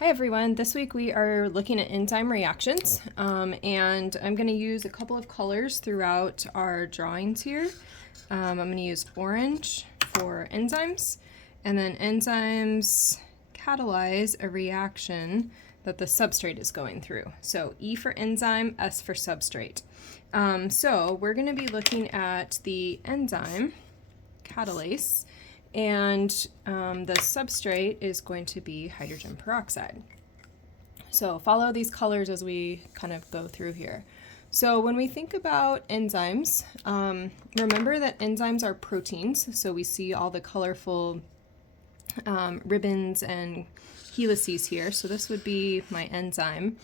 Hi everyone, this week we are looking at enzyme reactions and I'm going to use a couple of colors throughout our drawings here. I'm going to use orange for enzymes, and then enzymes catalyze a reaction that the substrate is going through. So E for enzyme, S for substrate. So we're going to be looking at the enzyme catalase, and the substrate is going to be hydrogen peroxide. So follow these colors as we kind of go through here. So when we think about enzymes, remember that enzymes are proteins. So we see all the colorful ribbons and helices here. So this would be my enzyme.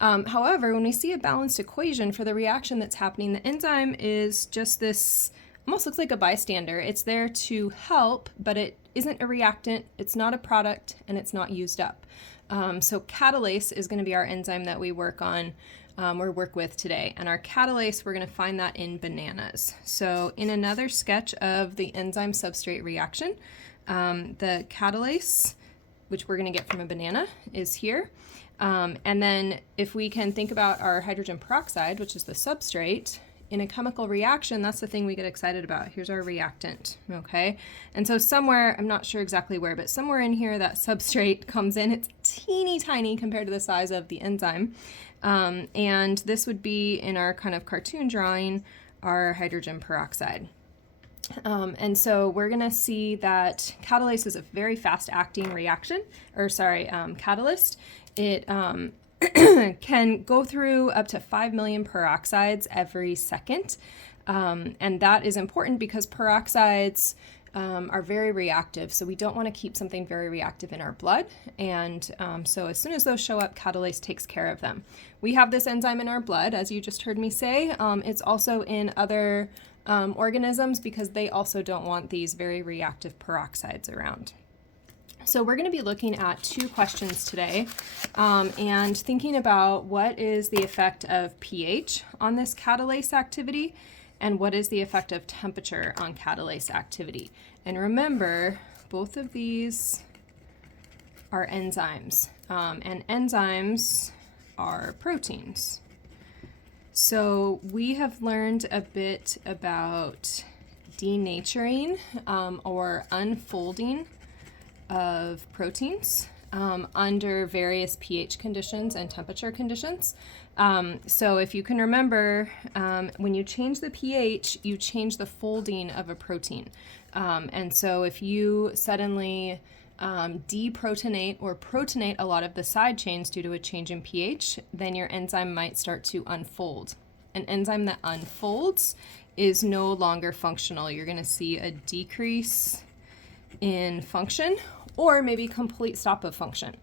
However, when we see a balanced equation for the reaction that's happening, the enzyme is just this, almost looks like a bystander. It's there to help, but it isn't a reactant, it's not a product, and it's not used up. So catalase is going to be our enzyme that we work on or work with today. And our catalase, we're going to find that in bananas. So in another sketch of the enzyme substrate reaction, the catalase, which we're going to get from a banana, is here. And then if we can think about our hydrogen peroxide, which is the substrate, in a chemical reaction, that's the thing we get excited about. Here's our reactant, okay? And so somewhere, I'm not sure exactly where, but somewhere in here that substrate comes in. It's teeny tiny compared to the size of the enzyme. And this would be, in our kind of cartoon drawing, our hydrogen peroxide. And so we're going to see that catalase is a very fast-acting reaction, or sorry, catalyst. It can go through up to 5 million peroxides every second. And that is important because peroxides are very reactive. So we don't want to keep something very reactive in our blood. And so as soon as those show up, catalase takes care of them. We have this enzyme in our blood, as you just heard me say. It's also in other organisms because they also don't want these very reactive peroxides around. So we're going to be looking at two questions today and thinking about what is the effect of pH on this catalase activity and what is the effect of temperature on catalase activity. And remember, both of these are enzymes, and enzymes are proteins. So we have learned a bit about denaturing or unfolding of proteins under various pH conditions and temperature conditions. So if you can remember, when you change the pH, you change the folding of a protein. And so if you suddenly deprotonate or protonate a lot of the side chains due to a change in pH, then your enzyme might start to unfold. An enzyme that unfolds is no longer functional. You're going to see a decrease in function, or maybe complete stop of function.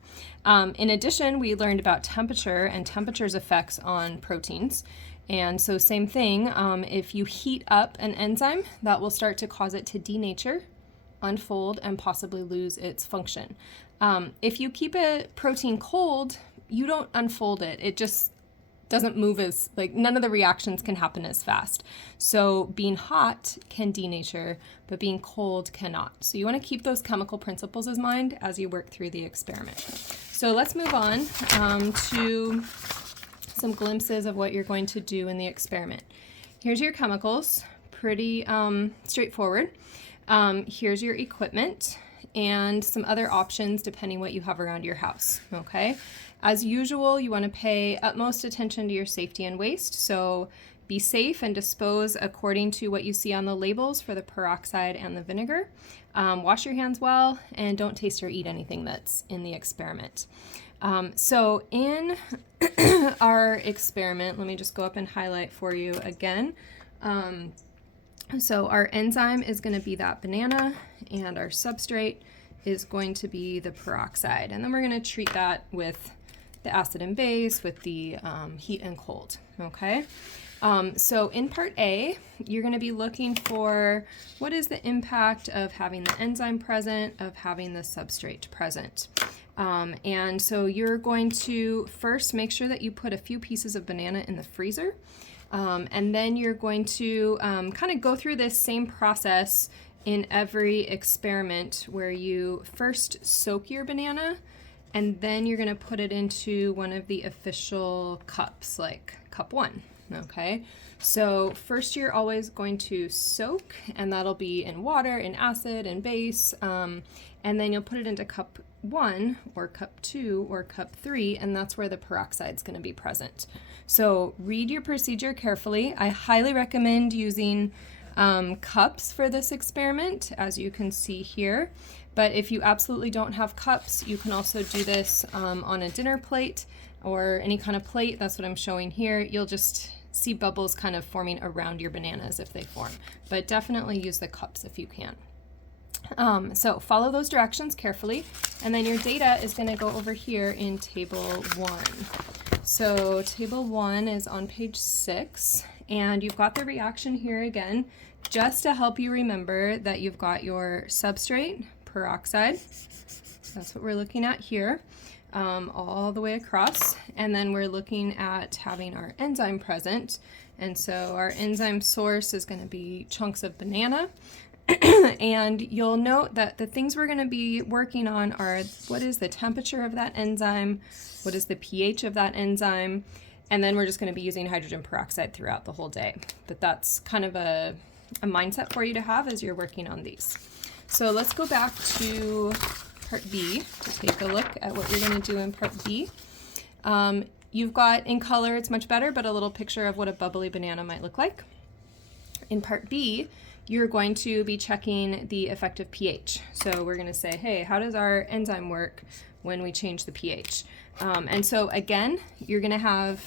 In addition, we learned about temperature and temperature's effects on proteins. And so same thing, if you heat up an enzyme, that will start to cause it to denature, unfold, and possibly lose its function. If you keep a protein cold, you don't unfold it. It just doesn't move as, like, none of the reactions can happen as fast. So being hot can denature, but being cold cannot. So you want to keep those chemical principles in mind as you work through the experiment. So let's move on to some glimpses of what you're going to do in the experiment. Here's your chemicals, pretty straightforward. Here's your equipment and some other options depending what you have around your house, okay? As usual, you want to pay utmost attention to your safety and waste, so be safe and dispose according to what you see on the labels for the peroxide and the vinegar. Wash your hands well, and don't taste or eat anything that's in the experiment. So in our experiment, let me just go up and highlight for you again. So our enzyme is going to be that banana, and our substrate is going to be the peroxide. And then we're going to treat that with the acid and base, with the heat and cold, okay? So in part A, you're going to be looking for what is the impact of having the enzyme present, of having the substrate present. And so you're going to first make sure that you put a few pieces of banana in the freezer. And then you're going to kind of go through this same process in every experiment where you first soak your banana and then you're going to put it into one of the official cups, like cup 1. Okay, so first you're always going to soak, and that'll be in water, in acid, and base, and then you'll put it into cup 1 or cup 2 or cup 3, and that's where the peroxide is going to be present. So read your procedure carefully. I highly recommend using cups for this experiment, as you can see here. But if you absolutely don't have cups, you can also do this on a dinner plate or any kind of plate. That's what I'm showing here. You'll just see bubbles kind of forming around your bananas if they form. But definitely use the cups if you can. So follow those directions carefully, and then your data is going to go over here in table 1. So table 1 is on page 6, and you've got the reaction here again, just to help you remember that you've got your substrate, peroxide, that's what we're looking at here, all the way across, and then we're looking at having our enzyme present, and so our enzyme source is going to be chunks of banana. And you'll note that the things we're going to be working on are what is the temperature of that enzyme, what is the pH of that enzyme, and then we're just going to be using hydrogen peroxide throughout the whole day. But that's kind of a mindset for you to have as you're working on these. So let's go back to part B to take a look at what you're going to do in part B. You've got in color, it's much better, but a little picture of what a bubbly banana might look like. In part B, you're going to be checking the effective pH. So we're going to say, hey, how does our enzyme work when we change the pH? And so again, you're going to have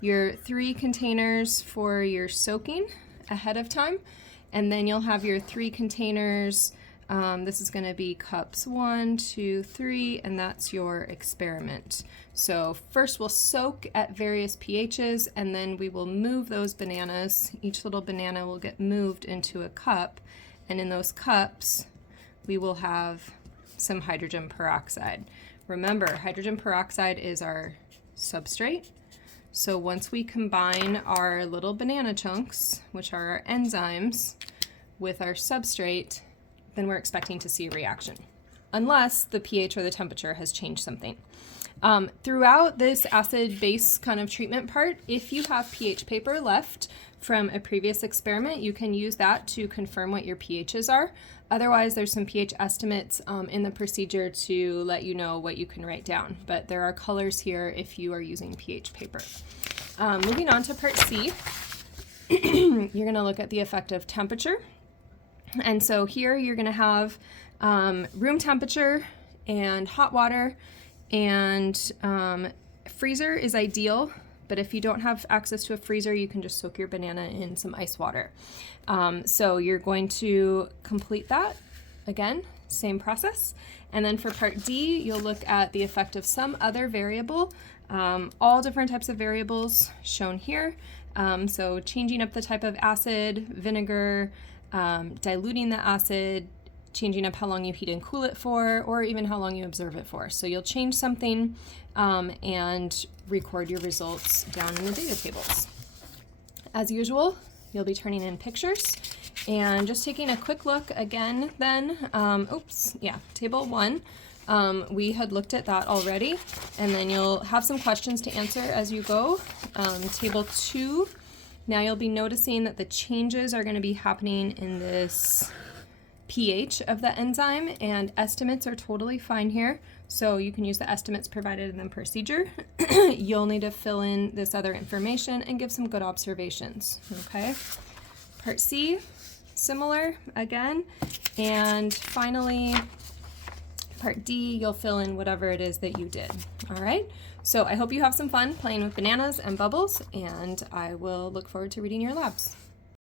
your 3 containers for your soaking ahead of time, and then you'll have your 3 containers. This is going to be cups 1, 2, 3, and that's your experiment. So first we'll soak at various pHs, and then we will move those bananas. Each little banana will get moved into a cup, and in those cups we will have some hydrogen peroxide. Remember, hydrogen peroxide is our substrate. So once we combine our little banana chunks, which are our enzymes, with our substrate, then we're expecting to see a reaction, unless the pH or the temperature has changed something. Throughout this acid-base kind of treatment part, if you have pH paper left from a previous experiment, you can use that to confirm what your pHs are. Otherwise, there's some pH estimates in the procedure to let you know what you can write down. But there are colors here if you are using pH paper. Moving on to part C, you're going to look at the effective temperature. And so here you're going to have room temperature and hot water, and freezer is ideal, but if you don't have access to a freezer, you can just soak your banana in some ice water. So you're going to complete that. Again, same process. And then for part D, you'll look at the effect of some other variable, all different types of variables shown here. So changing up the type of acid, vinegar, diluting the acid, changing up how long you heat and cool it for, or even how long you observe it for. So you'll change something and record your results down in the data tables. As usual, you'll be turning in pictures and just taking a quick look again then. Table 1. We had looked at that already, and then you'll have some questions to answer as you go. Table 2. Now you'll be noticing that the changes are going to be happening in this pH of the enzyme, and estimates are totally fine here. So you can use the estimates provided in the procedure. You'll need to fill in this other information and give some good observations, okay? Part C, similar again. And finally, part D, you'll fill in whatever it is that you did, all right? So I hope you have some fun playing with bananas and bubbles, and I will look forward to reading your labs.